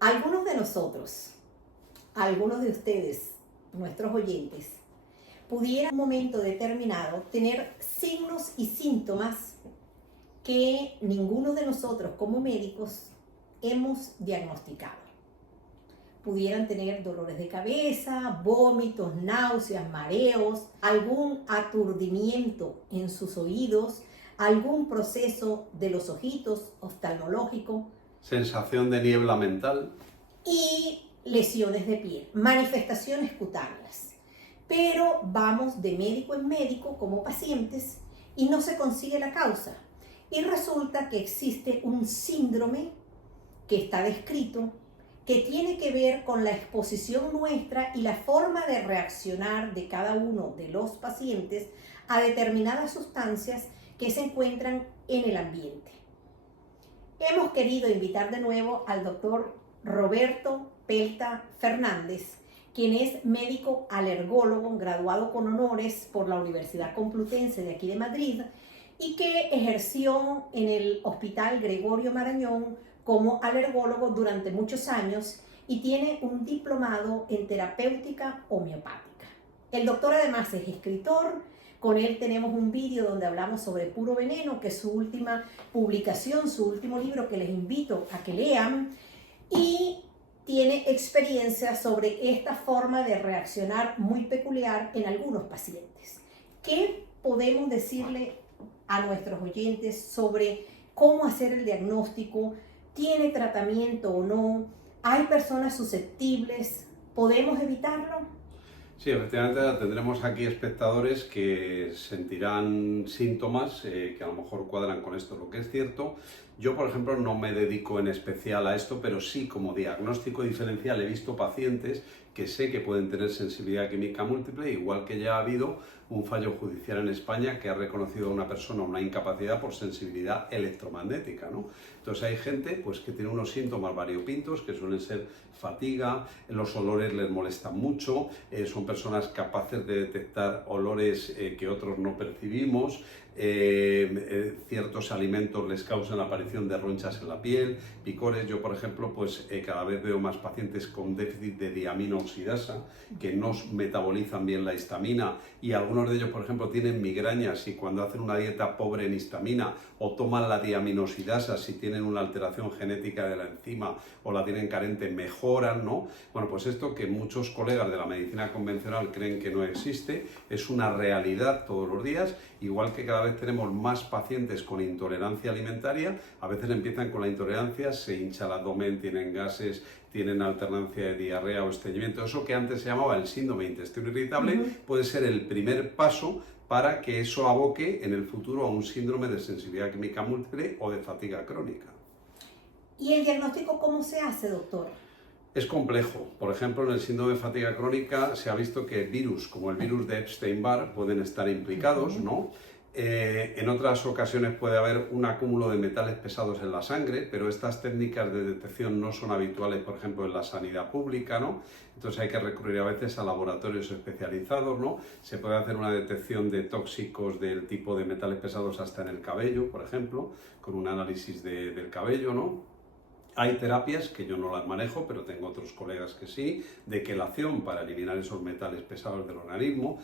Algunos de nosotros, algunos de ustedes, nuestros oyentes, pudieran en un momento determinado tener signos y síntomas que ninguno de nosotros como médicos hemos diagnosticado. Pudieran tener dolores de cabeza, vómitos, náuseas, mareos, algún aturdimiento en sus oídos, algún proceso de los ojitos oftalmológico. Sensación de niebla mental. Y lesiones de piel, manifestaciones cutáneas. Pero vamos de médico en médico como pacientes y no se consigue la causa. Y resulta que existe un síndrome que está descrito, que tiene que ver con la exposición nuestra y la forma de reaccionar de cada uno de los pacientes a determinadas sustancias que se encuentran en el ambiente. Hemos querido invitar de nuevo al doctor Roberto Pelta Fernández, quien es médico alergólogo, graduado con honores por la Universidad Complutense de aquí de Madrid y que ejerció en el Hospital Gregorio Marañón como alergólogo durante muchos años y tiene un diplomado en terapéutica homeopática. El doctor además es escritor. Con él tenemos un vídeo donde hablamos sobre Puro Veneno, que es su última publicación, su último libro que les invito a que lean, y tiene experiencia sobre esta forma de reaccionar muy peculiar en algunos pacientes. ¿Qué podemos decirle a nuestros oyentes sobre cómo hacer el diagnóstico? ¿Tiene tratamiento o no? ¿Hay personas susceptibles? ¿Podemos evitarlo? Sí, efectivamente tendremos aquí espectadores que sentirán síntomas que a lo mejor cuadran con esto. Lo que es cierto, yo por ejemplo no me dedico en especial a esto, pero sí como diagnóstico diferencial he visto pacientes que sé que pueden tener sensibilidad química múltiple, igual que ya ha habido un fallo judicial en España que ha reconocido a una persona una incapacidad por sensibilidad electromagnética, ¿no? Entonces hay gente pues, que tiene unos síntomas variopintos que suelen ser fatiga, los olores les molestan mucho, son personas capaces de detectar olores que otros no percibimos, ciertos alimentos les causan la aparición de ronchas en la piel, picores. Yo, por ejemplo, pues cada vez veo más pacientes con déficit de diaminoxidasa que no metabolizan bien la histamina y algunos de ellos, por ejemplo, tienen migrañas y cuando hacen una dieta pobre en histamina o toman la diaminoxidasa, si tienen una alteración genética de la enzima o la tienen carente, mejoran, ¿no? Bueno, pues esto que muchos colegas de la medicina convencional creen que no existe, es una realidad todos los días, igual que cada vez tenemos más pacientes con intolerancia alimentaria, a veces empiezan con la intolerancia, se hincha el abdomen, tienen gases, tienen alternancia de diarrea o estreñimiento. Eso que antes se llamaba el síndrome de intestino irritable puede ser el primer paso para que eso aboque en el futuro a un síndrome de sensibilidad química múltiple o de fatiga crónica. ¿Y el diagnóstico cómo se hace, doctor? Es complejo. Por ejemplo, en el síndrome de fatiga crónica se ha visto que virus, como el virus de Epstein-Barr, pueden estar implicados, ¿no? En otras ocasiones puede haber un acúmulo de metales pesados en la sangre, pero estas técnicas de detección no son habituales, por ejemplo, en la sanidad pública, ¿no? Entonces hay que recurrir a veces a laboratorios especializados, ¿no? Se puede hacer una detección de tóxicos del tipo de metales pesados hasta en el cabello, por ejemplo, con un análisis del cabello, ¿no? Hay terapias que yo no las manejo, pero tengo otros colegas que sí, de quelación para eliminar esos metales pesados del organismo.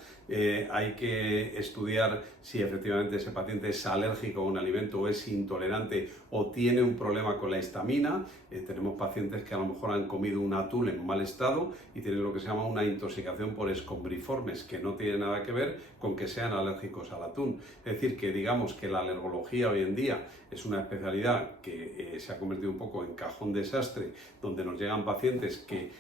Hay que estudiar si efectivamente ese paciente es alérgico a un alimento o es intolerante o tiene un problema con la histamina. Tenemos pacientes que a lo mejor han comido un atún en mal estado y tienen lo que se llama una intoxicación por escombriformes, que no tiene nada que ver con que sean alérgicos al atún. Es decir, que digamos que la alergología hoy en día es una especialidad que se ha convertido un poco en cajón desastre, donde nos llegan pacientes que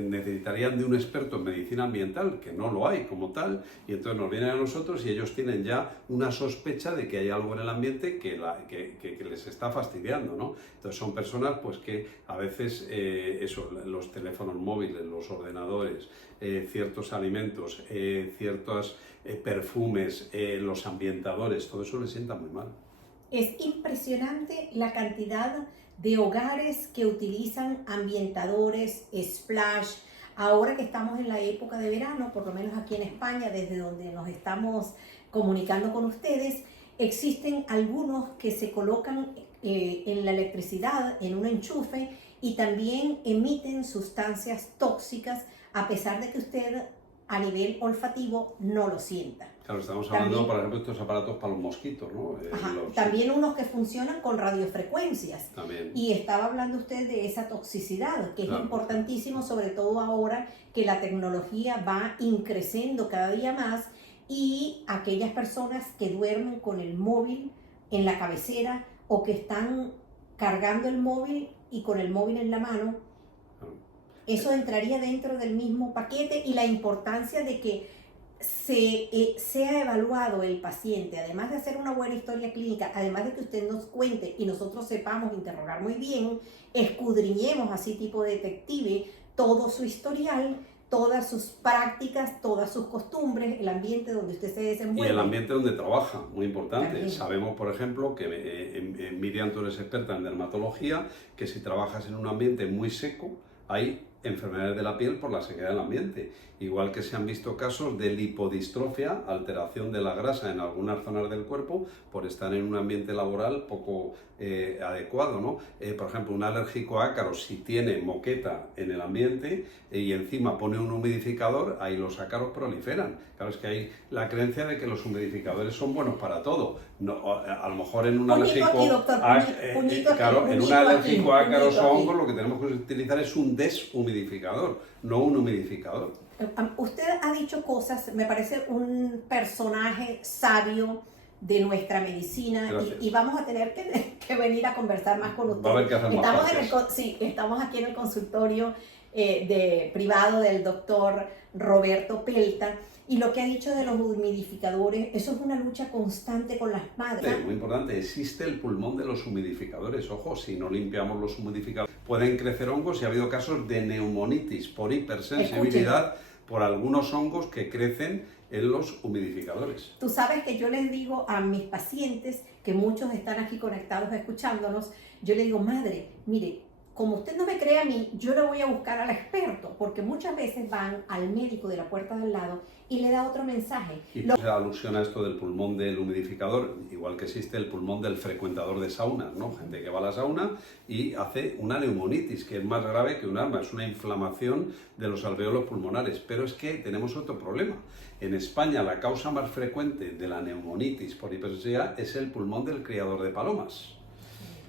necesitarían de un experto en medicina ambiental, que no lo hay como tal, y entonces nos vienen a nosotros y ellos tienen ya una sospecha de que hay algo en el ambiente que les está fastidiando, ¿no? Entonces son personas pues que a veces los teléfonos móviles, los ordenadores, ciertos alimentos, ciertos perfumes, los ambientadores, todo eso les sienta muy mal. Es impresionante la cantidad de hogares que utilizan ambientadores, splash. Ahora que estamos en la época de verano, por lo menos aquí en España, desde donde nos estamos comunicando con ustedes, existen algunos que se colocan en la electricidad, en un enchufe, y también emiten sustancias tóxicas a pesar de que usted a nivel olfativo no lo sienta. Claro, estamos hablando, También, por ejemplo, de estos aparatos para los mosquitos, ¿no? También unos que funcionan con radiofrecuencias. También. Y estaba hablando usted de esa toxicidad, que es Claro. importantísimo, sobre todo ahora que la tecnología va increciendo cada día más y aquellas personas que duermen con el móvil en la cabecera o que están cargando el móvil y con el móvil en la mano, eso entraría dentro del mismo paquete, y la importancia de que sea evaluado el paciente, además de hacer una buena historia clínica, además de que usted nos cuente y nosotros sepamos interrogar muy bien, escudriñemos así tipo detective todo su historial, todas sus prácticas, todas sus costumbres, el ambiente donde usted se desenvuelve. Y el ambiente donde trabaja, muy importante. También. Sabemos, por ejemplo, que Miriam, tú eres experta en dermatología, que si trabajas en un ambiente muy seco, hay enfermedades de la piel por la sequedad del ambiente. Igual que se han visto casos de lipodistrofia, alteración de la grasa en algunas zonas del cuerpo por estar en un ambiente laboral poco adecuado, ¿no? Por ejemplo, un alérgico a ácaros, si tiene moqueta en el ambiente y encima pone un humidificador, ahí los ácaros proliferan. Claro, es que hay la creencia de que los humidificadores son buenos para todo. No, a lo mejor en un alérgico a ácaros o hongos lo que tenemos que utilizar es un deshumidificador, no un humidificador. Usted ha dicho cosas, me parece un personaje sabio de nuestra medicina, y vamos a tener que venir a conversar más con usted. Va a haber que hacer más estamos aquí en el consultorio privado del doctor Roberto Pelta, y lo que ha dicho de los humidificadores, eso es una lucha constante con las madres. Sí, muy importante, existe el pulmón de los humidificadores. Ojo, si no limpiamos los humidificadores, pueden crecer hongos, y ha habido casos de neumonitis por hipersensibilidad por algunos hongos que crecen en los humidificadores. Tú sabes que yo les digo a mis pacientes, que muchos están aquí conectados escuchándonos, yo les digo, madre, mire, como usted no me cree a mí, yo le voy a buscar al experto, porque muchas veces van al médico de la puerta del lado y le da otro mensaje. Y pues alusión a esto del pulmón del humidificador, igual que existe el pulmón del frecuentador de saunas, ¿no? Gente que va a la sauna y hace una neumonitis, que es más grave que un asma, es una inflamación de los alveolos pulmonares. Pero es que tenemos otro problema. En España la causa más frecuente de la neumonitis por hipersensibilidad es el pulmón del criador de palomas.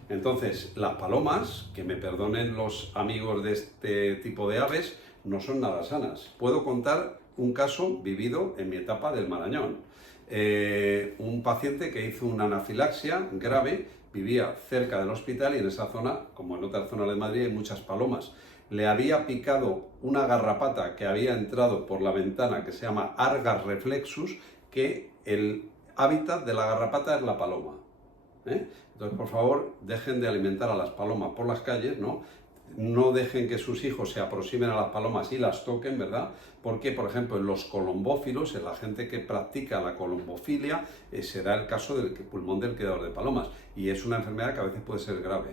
Entonces, las palomas, que me perdonen los amigos de este tipo de aves, no son nada sanas. Puedo contar un caso vivido en mi etapa del Marañón. Un paciente que hizo una anafilaxia grave, vivía cerca del hospital, y en esa zona, como en otras zonas de Madrid, hay muchas palomas. Le había picado una garrapata que había entrado por la ventana, que se llama Argas reflexus, que el hábitat de la garrapata es la paloma. Entonces, por favor, dejen de alimentar a las palomas por las calles, ¿no? No dejen que sus hijos se aproximen a las palomas y las toquen, ¿verdad? Porque, por ejemplo, en los colombófilos, en la gente que practica la colombofilia, se da el caso del pulmón del criador de palomas, y es una enfermedad que a veces puede ser grave.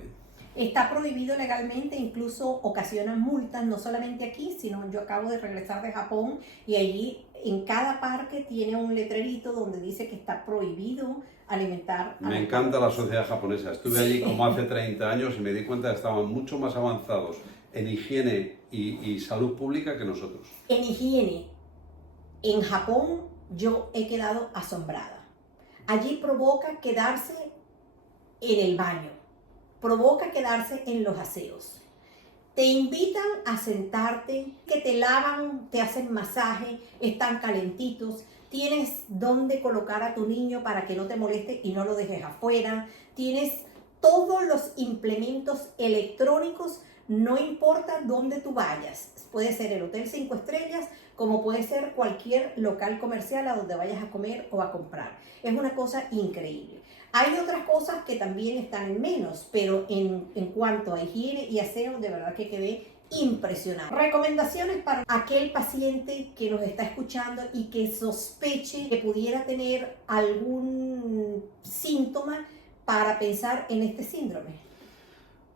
Está prohibido legalmente, incluso ocasiona multas, no solamente aquí, sino yo acabo de regresar de Japón, y allí en cada parque tiene un letrerito donde dice que está prohibido alimentar a Me encanta la sociedad japonesa. Estuve allí como hace 30 años y me di cuenta que estaban mucho más avanzados en higiene y salud pública que nosotros. En higiene, en Japón yo he quedado asombrada. Allí provoca quedarse en el baño, provoca quedarse en los aseos. Te invitan a sentarte, que te lavan, te hacen masaje, están calentitos, tienes dónde colocar a tu niño para que no te moleste y no lo dejes afuera, tienes todos los implementos electrónicos, no importa dónde tú vayas. Puede ser el Hotel 5 Estrellas, como puede ser cualquier local comercial a donde vayas a comer o a comprar. Es una cosa increíble. Hay otras cosas que también están en menos, pero en cuanto a higiene y aseo, de verdad que quedé impresionante. Recomendaciones para aquel paciente que nos está escuchando y que sospeche que pudiera tener algún síntoma para pensar en este síndrome.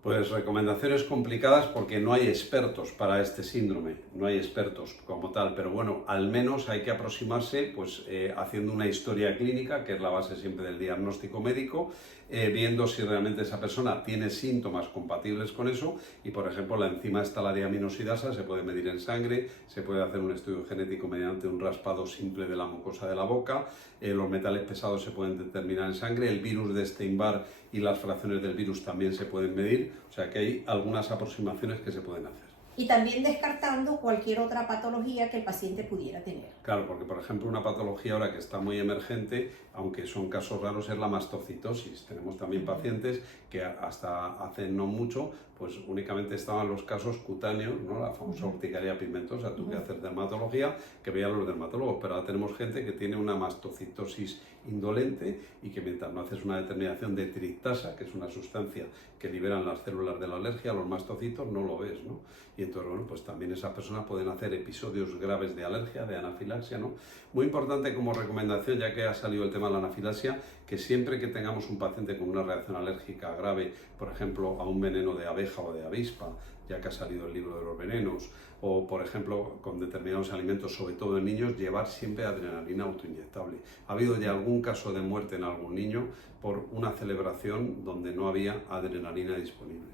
Pues recomendaciones complicadas porque no hay expertos para este síndrome, no hay expertos como tal, pero bueno, al menos hay que aproximarse pues haciendo una historia clínica, que es la base siempre del diagnóstico médico, viendo si realmente esa persona tiene síntomas compatibles con eso y, por ejemplo, la enzima estaladiaminosidasa se puede medir en sangre, se puede hacer un estudio genético mediante un raspado simple de la mucosa de la boca, los metales pesados se pueden determinar en sangre, el virus de Epstein-Barr y las fracciones del virus también se pueden medir, o sea que hay algunas aproximaciones que se pueden hacer. Y también descartando cualquier otra patología que el paciente pudiera tener. Claro, porque por ejemplo una patología ahora que está muy emergente, aunque son casos raros, es la mastocitosis. Tenemos también pacientes que hasta hace no mucho, pues únicamente estaban los casos cutáneos, ¿no? La famosa urticaria pigmentosa, tú que haces dermatología, que veían los dermatólogos, pero ahora tenemos gente que tiene una mastocitosis indolente y que mientras no haces una determinación de triptasa, que es una sustancia que liberan las células de la alergia, los mastocitos, no lo ves, ¿no? Y entonces, bueno, pues también esas personas pueden hacer episodios graves de alergia, de anafilaxia, ¿no? Muy importante como recomendación, ya que ha salido el tema de la anafilaxia, que siempre que tengamos un paciente con una reacción alérgica grave, por ejemplo, a un veneno de abeja o de avispa, ya que ha salido el libro de los venenos, o por ejemplo con determinados alimentos, sobre todo en niños, llevar siempre adrenalina autoinyectable. Ha habido ya algún caso de muerte en algún niño por una celebración donde no había adrenalina disponible.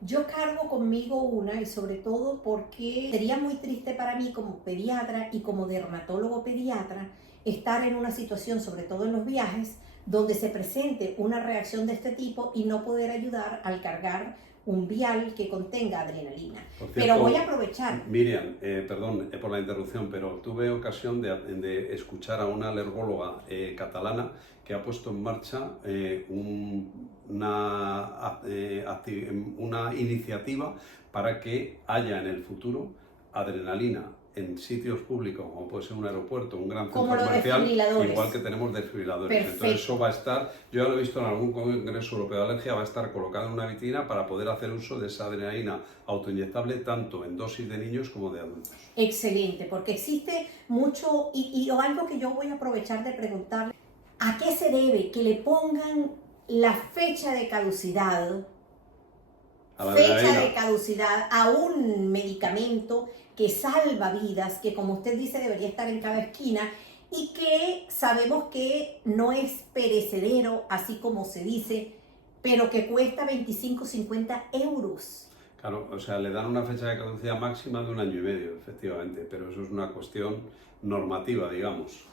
Yo cargo conmigo una, y sobre todo porque sería muy triste para mí como pediatra y como dermatólogo pediatra estar en una situación, sobre todo en los viajes, donde se presente una reacción de este tipo y no poder ayudar al cargar un vial que contenga adrenalina. Por cierto, pero voy a aprovechar. Miriam, perdón por la interrupción, pero tuve ocasión de escuchar a una alergóloga catalana que ha puesto en marcha una iniciativa para que haya en el futuro adrenalina en sitios públicos, como puede ser un aeropuerto, un gran centro comercial, igual que tenemos desfibriladores. Perfecto. Entonces eso va a estar, yo ya lo he visto en algún congreso europeo de alergia, va a estar colocado en una vitrina para poder hacer uso de esa adrenalina autoinyectable tanto en dosis de niños como de adultos. Excelente, porque existe mucho, y algo que yo voy a aprovechar de preguntarle, ¿a qué se debe que le pongan la fecha de caducidad a un medicamento que salva vidas, que como usted dice debería estar en cada esquina y que sabemos que no es perecedero, así como se dice, pero que cuesta 25, 50 euros? Claro, o sea, le dan una fecha de caducidad máxima de 1 año y medio, efectivamente, pero eso es una cuestión normativa, digamos.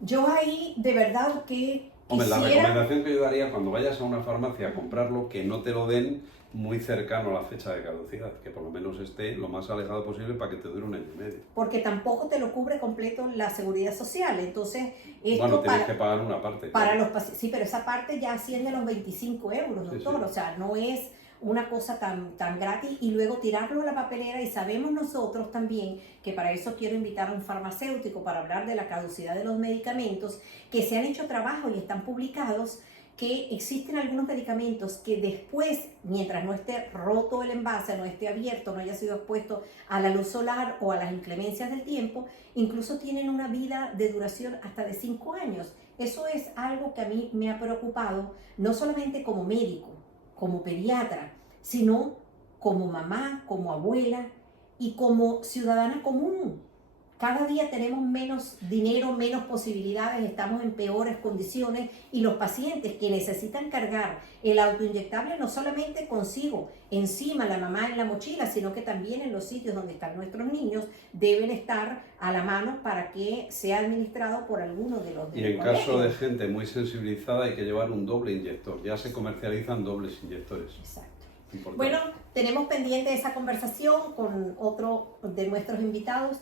Yo ahí de verdad que Hombre, quisiera... la recomendación que yo daría cuando vayas a una farmacia a comprarlo, que no te lo den muy cercano a la fecha de caducidad, que por lo menos esté lo más alejado posible para que te dure 1 año y medio. Porque tampoco te lo cubre completo la seguridad social, entonces... Esto bueno, tienes que pagar una parte. Para los pacientes, sí, pero esa parte ya asciende a los 25 euros, doctor, sí. O sea, no es una cosa tan gratis, y luego tirarlo a la papelera. Y sabemos nosotros también que para eso quiero invitar a un farmacéutico para hablar de la caducidad de los medicamentos, que se han hecho trabajos y están publicados, que existen algunos medicamentos que después, mientras no esté roto el envase, no esté abierto, no haya sido expuesto a la luz solar o a las inclemencias del tiempo, incluso tienen una vida de duración hasta de 5 años. Eso es algo que a mí me ha preocupado, no solamente como médico, como pediatra, sino como mamá, como abuela y como ciudadana común. Cada día tenemos menos dinero, menos posibilidades, estamos en peores condiciones, y los pacientes que necesitan cargar el autoinyectable no solamente consigo, encima la mamá en la mochila, sino que también en los sitios donde están nuestros niños deben estar a la mano para que sea administrado por alguno de los Y en caso de gente muy sensibilizada hay que llevar un doble inyector, ya se comercializan dobles inyectores. Exacto. Importante. Bueno, tenemos pendiente esa conversación con otro de nuestros invitados.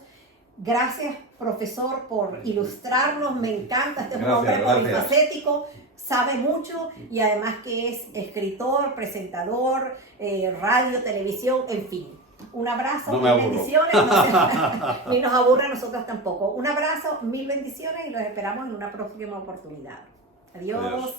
Gracias, profesor, por ilustrarnos. Me encanta, este es un hombre polifacético, sabe mucho, y además que es escritor, presentador, radio, televisión, en fin. Un abrazo, no mil bendiciones, ni nos aburre a nosotros tampoco. Un abrazo, mil bendiciones, y los esperamos en una próxima oportunidad. Adiós.